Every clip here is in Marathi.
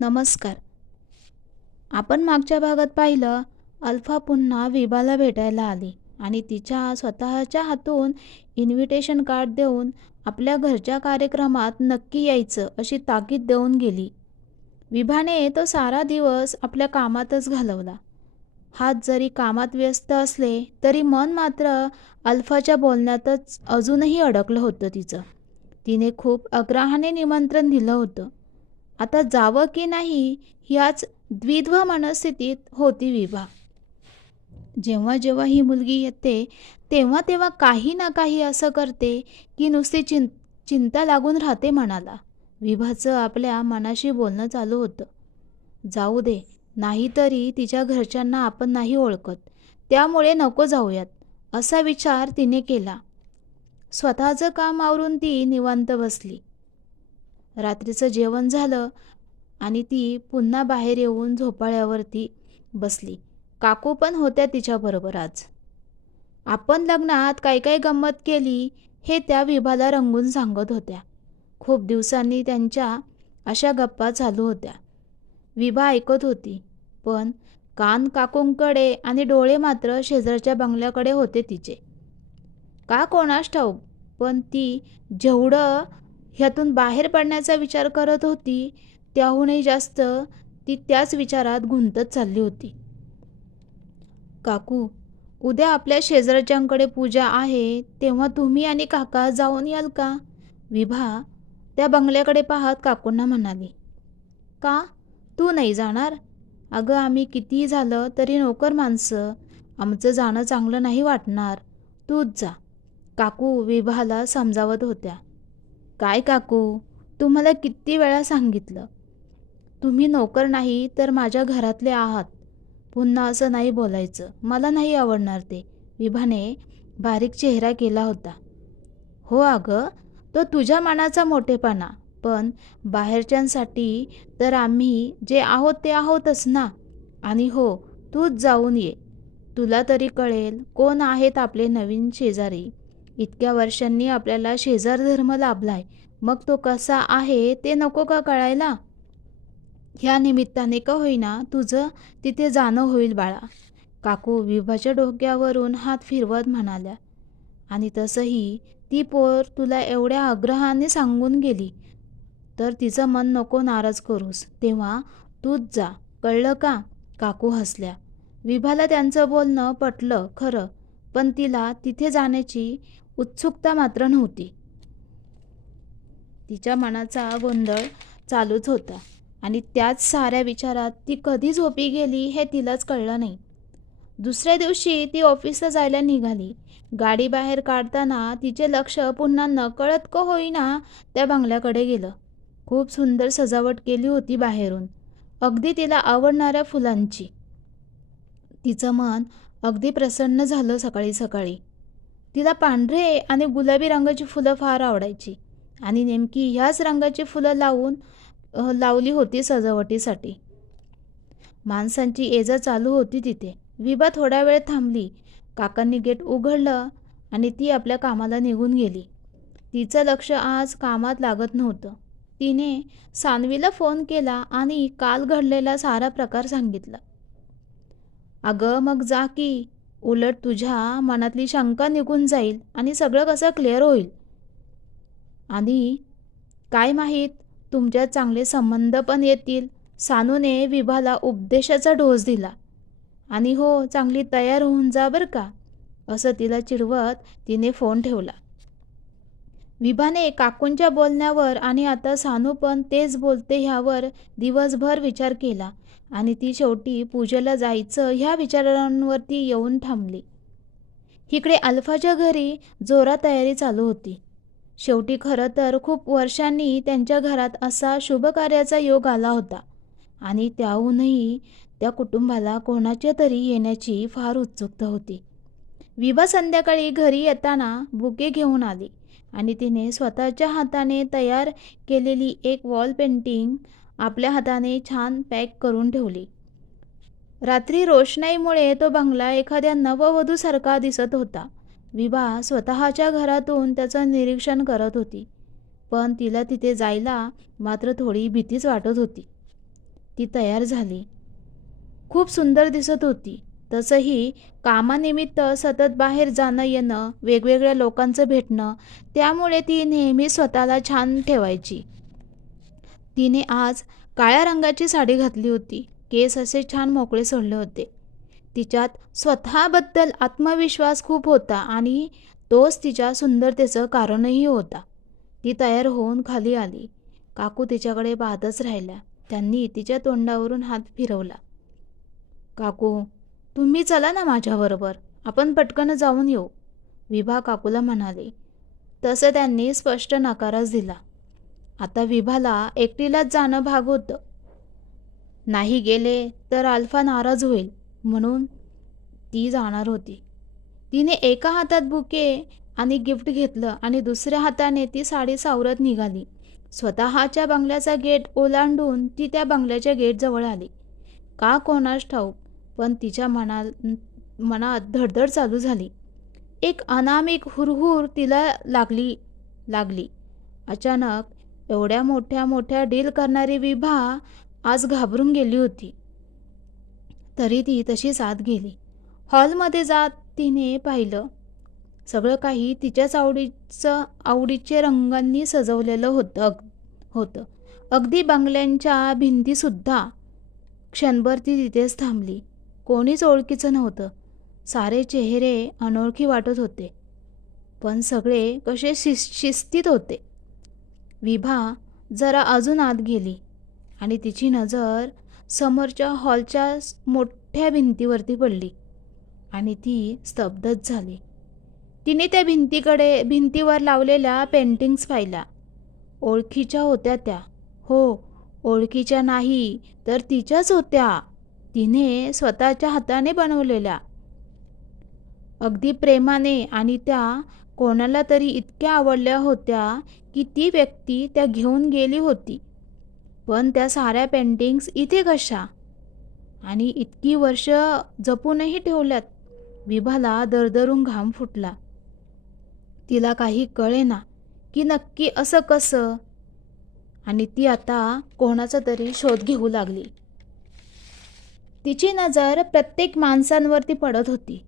नमस्कार. आपण मागच्या भागात पाहिलं अल्फा पुन्हा विभाला भेटायला आली आणि तिच्या स्वतःच्या हातून इन्व्हिटेशन कार्ड देऊन आपल्या घरच्या कार्यक्रमात नक्की यायचं अशी ताकीद देऊन गेली. विभाने तो सारा दिवस आपल्या कामातच घालवला. हात जरी कामात व्यस्त असले तरी मन मात्र अल्फाच्या बोलण्यातच अजूनही अडकलं होतं तिचं. तिने खूप आग्रहाने निमंत्रण दिलं होतं. आता जावं की नाही याच द्विध्व मनस्थितीत होती विभा. जेव्हा जेव्हा ही मुलगी येते तेव्हा तेव्हा काही ना काही असं करते की नुसती चिं चिंता लागून राहते मनाला. विभाचं आपल्या मनाशी बोलणं चालू होतं. जाऊ दे नाहीतरी तिच्या घरच्यांना आपण नाही ओळखत. त्यामुळे नको जाऊयात असा विचार तिने केला. स्वतःचं काम आवरून ती निवांत बसली. रात्रीचं जेवण झालं आणि ती पुन्हा बाहेर येऊन झोपाळ्यावरती बसली. काकू पण होत्या तिच्याबरोबर आज. आपण लग्नात काय काय गंमत केली हे त्या विभाला रंगून सांगत होत्या. खूप दिवसांनी त्यांच्या अशा गप्पा चालू होत्या. विभा ऐकत होती पण कान काकूंकडे आणि डोळे मात्र शेजारच्या बंगल्याकडे होते तिचे. का कोणास ठाऊक पण ती जेवढं ह्यातून बाहेर पडण्याचा विचार करत होती त्याहूनही जास्त ती त्याच विचारात गुंतत चालली होती. काकू उद्या आपल्या शेजारच्यांकडे पूजा आहे तेव्हा तुम्ही आणि काका जाऊन याल का? विभा त्या बंगल्याकडे पाहत काकूंना म्हणाली. का? तू नाही जाणार? अगं आम्ही कितीही झालं तरी नोकर माणसं. आमचं जाणं चांगलं नाही वाटणार. तूच जा. काकू विभाला समजावत होत्या. काय काकू? तुम्हाला किती वेळा सांगितलं. तुम्ही नोकर नाही तर माझ्या घरातले आहात. पुन्हा असं नाही बोलायचं. मला नाही आवडणार ते. विभाने बारीक चेहरा केला होता. हो अगं तो तुझ्या मनाचा मोठेपणा. पण बाहेरच्यांसाठी तर आम्ही जे आहोत ते आहोतच ना. आणि हो तूच जाऊन ये. तुला तरी कळेल कोण आहेत आपले नवीन शेजारी. इतक्या वर्षांनी आपल्याला शेजार धर्म लाभलाय. मग तो कसा आहे ते नको का कळायला? ह्या निमित्ताने का होईना तुझं तिथे जाणं होईल बाळा. काकू विभाच्या डोक्यावरून हात फिरवत म्हणाल्या. आणि तसंही ती पोर तुला एवढ्या आग्रहाने सांगून गेली. तर तिचं मन नको नाराज करूस. तेव्हा तूच जा. कळलं का? काकू हसल्या. विभाला त्यांचं बोलणं पटलं खरं पण तिला तिथे जाण्याची उत्सुकता मात्र नव्हती. तिच्या मनाचा गोंधळ चालूच होता आणि त्याच साऱ्या विचारात ती कधी झोपी गेली हे तिलाच कळलं नाही. दुसऱ्या दिवशी ती ऑफिसला जायला निघाली. गाडी बाहेर काढताना तिचे लक्ष पुन्हा नकळत का होईना त्या बंगल्याकडे गेलं. खूप सुंदर सजावट केली होती बाहेरून. अगदी तिला आवडणाऱ्या फुलांची. तिचं मन अगदी प्रसन्न झालं सकाळी सकाळी. तिला पांढरे आणि गुलाबी रंगाची फुलं फार आवडायची. आणि नेमकी ह्याच रंगाची फुलं लावून लावली होती सजावटीसाठी. माणसांची एजा चालू होती तिथे. विभा थोडा वेळ थांबली. काकांनी गेट उघडलं आणि ती आपल्या कामाला निघून गेली. तिचं लक्ष आज कामात लागत नव्हतं. तिने सानवीला फोन केला आणि काल घडलेला सारा प्रकार सांगितला. अगं मग जा की. उलट तुझ्या मनातली शंका निघून जाईल आणि सगळं कसं क्लिअर होईल. आणि काय माहीत तुमच्यात चांगले संबंध पण येतील. सानूने विभाला उपदेशाचा डोस दिला. आणि हो चांगली तयार होऊन जा बरं का? असं तिला चिडवत तिने फोन ठेवला. विभाने काकूंच्या बोलण्यावर आणि आता सानू पण तेच बोलते ह्यावर दिवसभर विचार केला. आणि ती शेवटी पूजेला जायचं ह्या विचारांवरती येऊन थांबली. इकडे अल्फाच्या घरी जोरा तयारी चालू होती. शेवटी खरं तर खूप वर्षांनी त्यांच्या घरात असा शुभकार्याचा योग आला होता. आणि त्याहूनही त्या कुटुंबाला कोणाच्या तरी येण्याची फार उत्सुकता होती. विभा संध्याकाळी घरी येताना बुके घेऊन आली आणि तिने स्वतःच्या हाताने तयार केलेली एक वॉल पेंटिंग आपल्या हाताने छान पॅक करून ठेवली. रात्री रोषणाईमुळे तो बंगला एखाद्या नववधूसारखा दिसत होता. विभा स्वतःच्या घरातून त्याचं निरीक्षण करत होती. पण तिला तिथे जायला मात्र थोडी भीतीच वाटत होती. ती तयार झाली. खूप सुंदर दिसत होती. तसंही कामानिमित्त सतत बाहेर जाणं येणं वेगवेगळ्या लोकांचं भेटणं त्यामुळे ती नेहमी स्वतःला छान ठेवायची. तिने आज काळ्या रंगाची साडी घातली होती. केस असे छान मोकळे सोडले होते. तिच्यात स्वतःबद्दल आत्मविश्वास खूप होता आणि तोच तिच्या सुंदरतेचं कारणही होता. ती तयार होऊन खाली आली. काकू तिच्याकडे पाहतच राहिल्या. त्यांनी तिच्या तोंडावरून हात फिरवला. काकू तुम्ही चला ना माझ्याबरोबर आपण पटकन जाऊन येऊ. विभा काकूला म्हणाले. तसं त्यांनी स्पष्ट नकारच दिला. आता विभाला एकटीलाच जाणं भाग होतं. नाही गेले तर अल्फा नाराज होईल. म्हणून ती जाणार होती. तिने एका हातात बुके आणि गिफ्ट घेतलं आणि दुसऱ्या हाताने ती साडी सावरत निघाली. स्वतःच्या बंगल्याचा गेट ओलांडून ती त्या बंगल्याच्या गेटजवळ आली. का कोणास ठाऊक पण तिच्या मना मनात धडधड चालू झाली. एक अनामिक हुरहुर तिला लागली लागली. अचानक एवढ्या मोठ्या मोठ्या डील करणारी विभा आज घाबरून गेली होती. तरी ती तशीच आत गेली. हॉलमध्ये जात तिने पाहिलं. सगळं काही तिच्याच आवडीचं आवडीचे रंगांनी सजवलेलं होतं अग होतं. अगदी बंगल्यांच्या भिंतीसुद्धा. क्षणभर ती तिथेच थांबली. कोणीच ओळखीचं नव्हतं. सारे चेहरे अनोळखी वाटत होते. पण सगळे कसे शिस शिस्तीत होते. विभा जरा अजून आत गेली आणि तिची नजर समोरच्या हॉलच्या मोठ्या भिंतीवरती पडली आणि ती स्तब्धच झाली. तिने त्या भिंतीकडे भिंतीवर लावलेल्या पेंटिंग्स पाहिल्या. ओळखीच्या होत्या त्या. हो ओळखीच्या नाही तर तिच्याच होत्या. तिने स्वतःच्या हाताने बनवलेल्या. अगदी प्रेमाने आणि त्या कोणाला तरी इतक्या आवडल्या होत्या की ती व्यक्ती त्या घेऊन गेली होती. पण त्या साऱ्या पेंटिंग्स इथे कशा? आणि इतकी वर्ष जपूनही ठेवल्यात विभाला दरदरून घाम फुटला. तिला काही कळेना की नक्की असं कसं? आणि ती आता कोणाचा तरी शोध घेऊ लागली. तिची नजर प्रत्येक माणसांवरती पडत होती.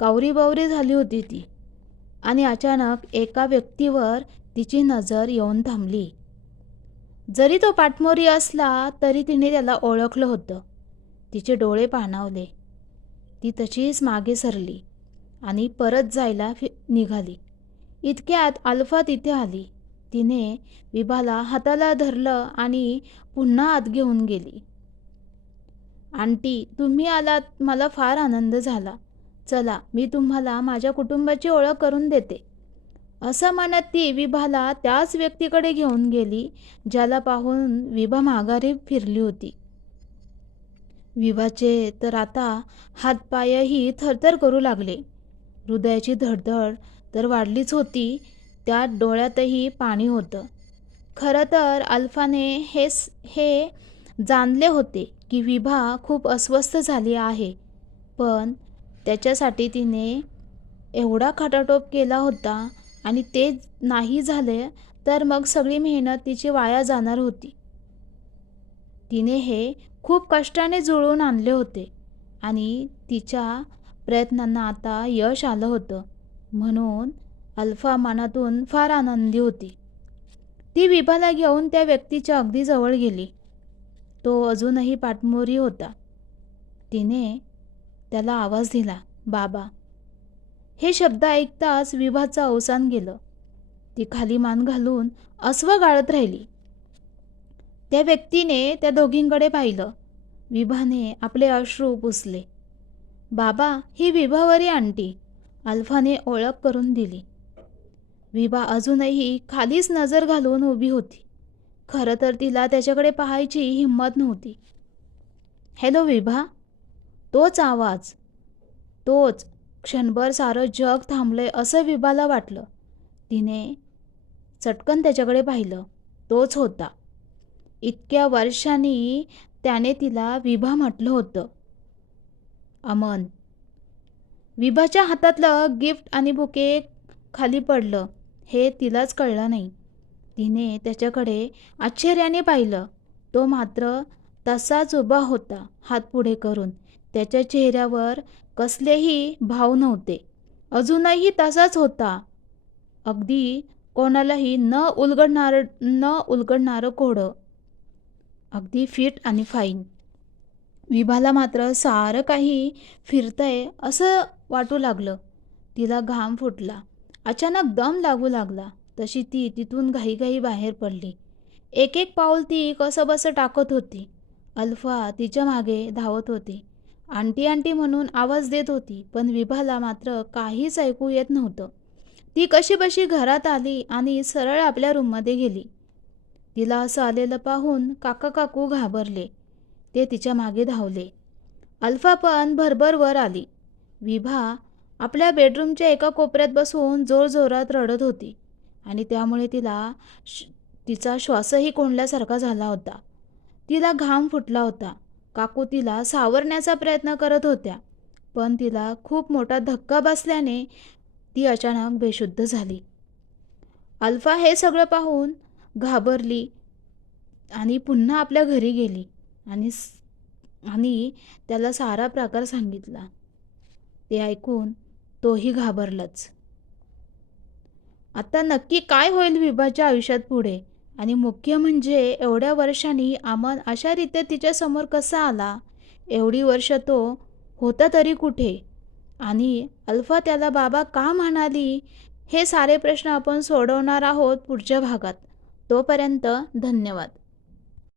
कावरीबावरी झाली होती ती. आणि अचानक एका व्यक्तीवर तिची नजर येऊन थांबली. जरी तो पाठमोरी असला तरी तिने त्याला ओळखलं होतं. तिचे डोळे पाणावले. ती तशीच मागे सरली आणि परत जायला फि निघाली. इतक्यात अल्फा तिथे आली. तिने विभाला हाताला धरलं आणि पुन्हा आत घेऊन गेली. आंटी तुम्ही आलात. मला फार आनंद झाला. चला मी तुम्हाला माझ्या कुटुंबाची ओळख करून देते. असं म्हणत ती विभाला त्याच व्यक्तीकडे घेऊन गेली ज्याला पाहून विभा माघारी फिरली होती. विभाचे तर आता हातपायही थरथर करू लागले. हृदयाची धडधड तर वाढलीच होती त्यात डोळ्यातही पाणी होतं. खरं तर अल्फाने हे हे जाणले होते की विभा खूप अस्वस्थ झाली आहे पण त्याच्यासाठी तिने एवढा खटाटोप केला होता आणि ते नाही झाले तर मग सगळी मेहनत तिची वाया जाणार होती. तिने हे खूप कष्टाने जुळवून आणले होते आणि तिच्या प्रयत्नांना आता यश आलं होतं म्हणून अल्फा मनातून फार आनंदी होती. ती विभाला घेऊन त्या व्यक्तीच्या अगदी जवळ गेली. तो अजूनही पाठमोरी होता. तिने त्याला आवाज दिला बाबा हे शब्द ऐकताच विभाचं अवसान गेलं. ती खाली मान घालून अस्व गाळत राहिली. त्या व्यक्तीने त्या दोघींकडे पाहिलं. विभाने आपले अश्रू पुसले. बाबा ही विभावरी आंटी अल्फाने ओळख करून दिली. विभा अजूनही खालीच नजर घालून उभी होती. खरं तर तिला त्याच्याकडे पाहायची हिंमत नव्हती. हॅलो विभा. तोच आवाज. तोच. क्षणभर सारं जग थांबलंय असं विभाला वाटलं. तिने चटकन त्याच्याकडे पाहिलं. तोच होता. इतक्या वर्षांनी त्याने तिला विभा म्हटलं होतं. अमन. विभाच्या हातातलं गिफ्ट आणि बुके खाली पडलं. हे तिलाच कळलं नाही. तिने त्याच्याकडे आश्चर्याने पाहिलं. तो मात्र तसाच उभा होता हात पुढे करून. त्याच्या चेहऱ्यावर कसलेही भाव नव्हते. अजूनही तसाच होता. अगदी कोणालाही न उलगडणार न उलगडणारं कोडं. अगदी फिट आणि फाईन विभाला मात्र सारं काही फिरतंय असं वाटू लागलं. तिला घाम फुटला. अचानक दम लागू लागला. तशी ती तिथून घाईघाई बाहेर पडली. एक एक पाऊल ती कसंबसं टाकत होती. अल्फा तिच्यामागे धावत होती. आंटी आंटी म्हणून आवाज देत होती पण विभाला मात्र काहीच ऐकू येत नव्हतं. ती कशीबशी घरात आली आणि सरळ आपल्या रूममध्ये गेली. तिला असं आलेलं पाहून काका काकू घाबरले. ते तिच्यामागे धावले. अल्फा पण भरभर वर आली. विभा आपल्या बेडरूमच्या एका कोपऱ्यात बसून जोरजोरात रडत होती आणि त्यामुळे तिला श तिचा श्वासही कोंडल्यासारखा झाला होता. तिला घाम फुटला होता. काकू तिला सावरण्याचा प्रयत्न करत होत्या. पण तिला खूप मोठा धक्का बसल्याने ती अचानक बेशुद्ध झाली. अल्फा हे सगळं पाहून घाबरली आणि पुन्हा आपल्या घरी गेली आणि आणि त्याला सारा प्रकार सांगितला. ते ऐकून तोही घाबरलाच. आता नक्की काय होईल विभाच्या आयुष्यात पुढे? आणि मुख्य म्हणजे एवढ्या वर्षांनी अमन अशा रीते तिच्यासमोर कसा आला? एवढी वर्ष तो होता तरी कुठे? आणि अल्फा त्याला बाबा का म्हणाली? हे सारे प्रश्न आपण सोडवणार आहोत पुढच्या भागात. तोपर्यंत धन्यवाद.